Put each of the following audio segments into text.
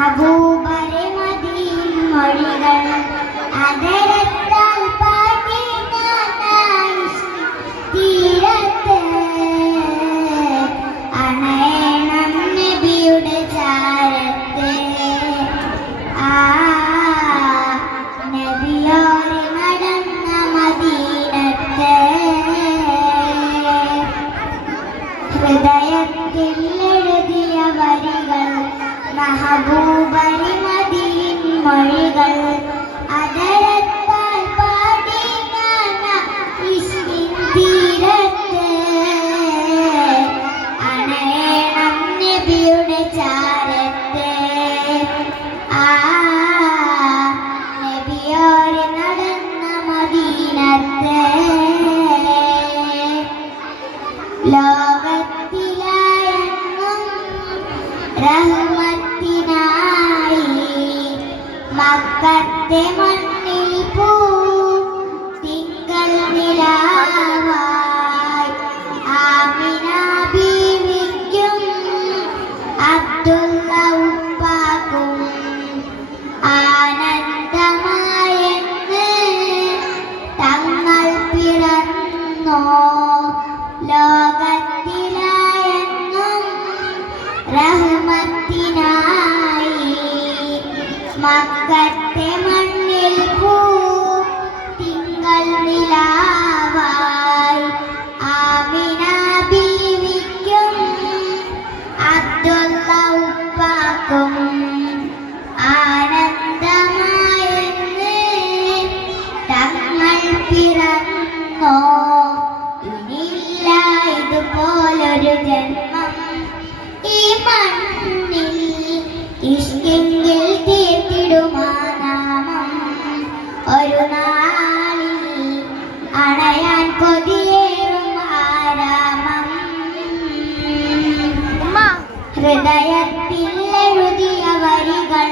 മഹബൂബരെ മദീൻ മൊഴികൾ അതരത്താൽ പാടി തീരത്ത് അണയണം നബിയുടെ ചാരത്ത് നബിയോരെ നടന്ന മദീനത്ത് ഹൃദയത്തിൽ എഴുതിയ വരികൾ മഹബൂബരെ മദീൻ മൊഴികൾ അതരത്താൽ പാടി ഇഷ്കിൻ തീരത്ത് അണയണം നബിയുടെ ചാരത്ത് നബിയോരെ നടന്ന മദീനത്ത് ലോകത്തിലായെന്നും റഹ്മത്തിനായി മക്കത്തെ മണ്ണിൽ പൂ തിങ്കൾ നിലാവായി ആമിന ബീവിക്കും അബ്ദുള്ള ഉപ്പാക്കും ആനന്ദമായെന്ന് തങ്ങൾ പിറന്നോ ലോകത്തിലായെന്നും റഹ്മത്തിനായി മക്കത്തെ മണ്ണിൽ പൂ തിങ്കൾ നിലാവായി ആമിന ബീവിക്കും അബ്ദുള്ള ഉപ്പാക്കും ആനന്ദമായെന്ന് തങ്ങൾ പിറന്നോ ഇനിയില്ല ഇതുപോലൊരു ജന്മം ഈ മണ്ണിൽ ഇഷ്കിങ്കിൽ തീർത്തിടുമാ നാമം ഒരു നാളിൽ അണയാൻ കൊതിയേറും ആരാമം ഹൃദയത്തിൽ എഴുതിയ വരികൾ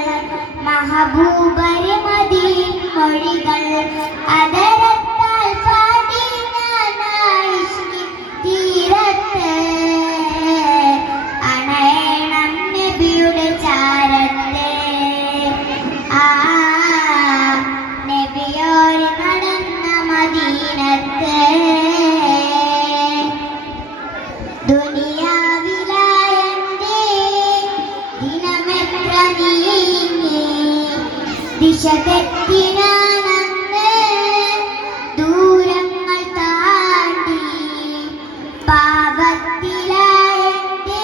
മഹബൂബരെ മദീൻ മൊഴികൾ അതരത്താൽ പാടി ഇഷ്കിൻ തീരത്ത് അണയണം നബിയുടെ ചാരത്ത് നബിയോരെ നടന്ന മദീനത്ത് ദുനിയാവിലായെന്റെ ദിനമെത്ര നീങ്ങി ദിശ തെറ്റി ഞാനന്ന് ദൂരങ്ങൾ താണ്ടി പാപത്തിലായെന്റെ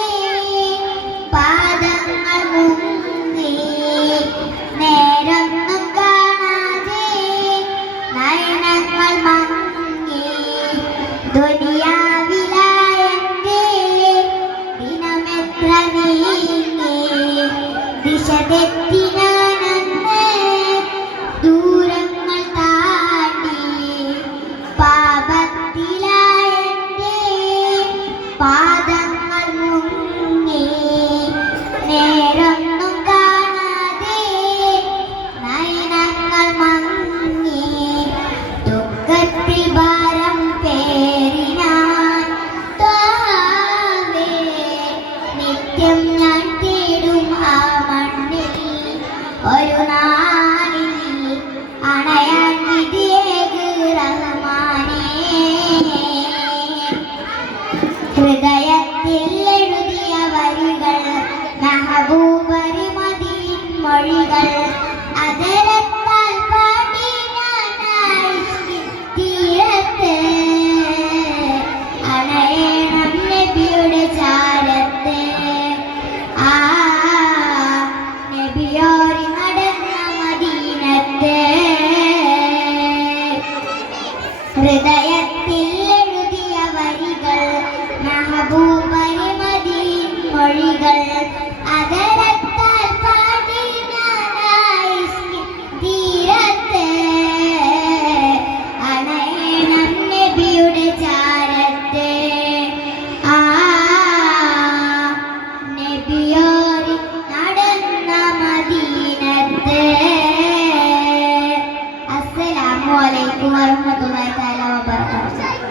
പാദങ്ങൾ മുങ്ങി നേരൊന്നും കാണാതെ നയനങ്ങൾ മങ്ങി ദുനിയാവിലായെന്റെ ദിനമെത്ര നീങ്ങി ദിശ തെറ്റി ഞാനന്ന് ദൂരങ്ങൾ താണ്ടി പാപത്തിലായെന്റെ പാദങ്ങൾ മുങ്ങി നേരൊന്നും കാണാതെ നയനങ്ങൾ മങ്ങി ദുഃഖത്തിൽ ഭാരം പേരിനാൻ താവേ നിത്യം ഞാൻ തേടും ആ മണ്ണിൽ ഒരു നാളിൽ അണയാൻ വിധിയേക് റഹ്മാനേ ഹൃദയത്തിൽ എഴുതിയ വരികൾ മഹബൂബരെ മദീൻ മൊഴികൾ അതരത്താൽ പാടി ഇഷ്കിൻ തീരത്ത് അണയണം നബിയുടെ ചാരത്ത് നബിയോരെ നടന്ന മദീനത്ത് ഹൃദയത്തിൽ എഴുതിയ വരികൾ മഹബൂബരെ മദീൻ മൊഴികൾ അത്